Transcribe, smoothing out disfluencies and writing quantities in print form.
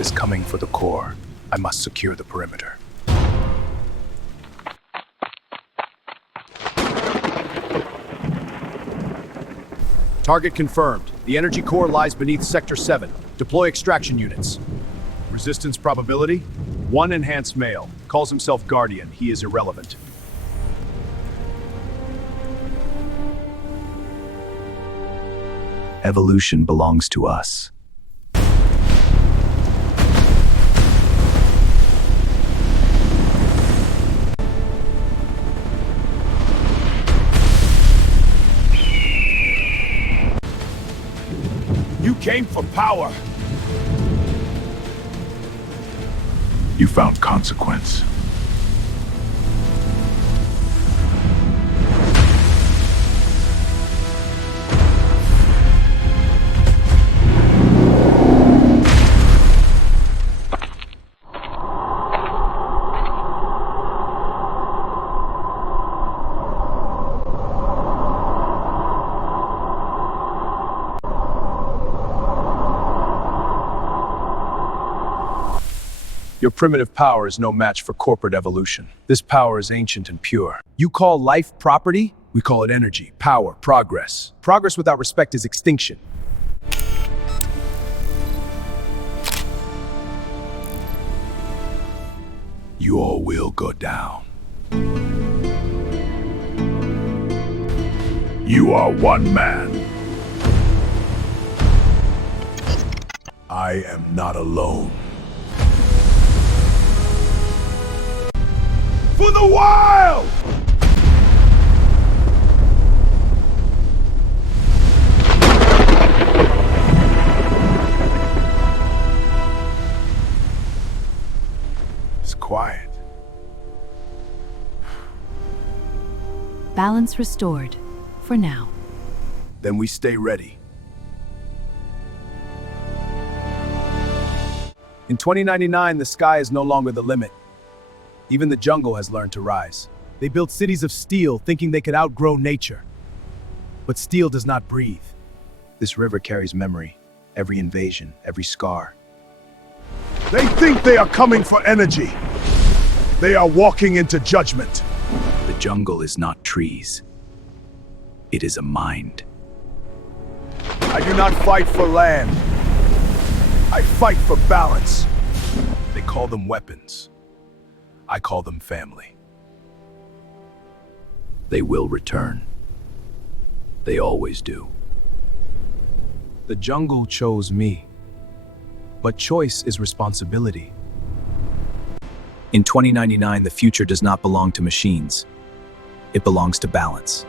is coming for the core. I must secure the perimeter. Target confirmed. The energy core lies beneath Sector 7. Deploy extraction units. Resistance probability? 1 enhanced male. Calls himself Guardian. He is irrelevant. Evolution belongs to us. You came for power! You found consequence. Your primitive power is no match for corporate evolution. This power is ancient and pure. You call life property? We call it energy, power, progress. Progress without respect is extinction. You all will go down. You are one man. I am not alone. For the wild! It's quiet. Balance restored, for now. Then we stay ready. In 2099, the sky is no longer the limit. Even the jungle has learned to rise. They built cities of steel, thinking they could outgrow nature. But steel does not breathe. This river carries memory, every invasion, every scar. They think they are coming for energy. They are walking into judgment. The jungle is not trees. It is a mind. I do not fight for land. I fight for balance. They call them weapons. I call them family. They will return. They always do. The jungle chose me. But choice is responsibility. In 2099, the future does not belong to machines. It belongs to balance.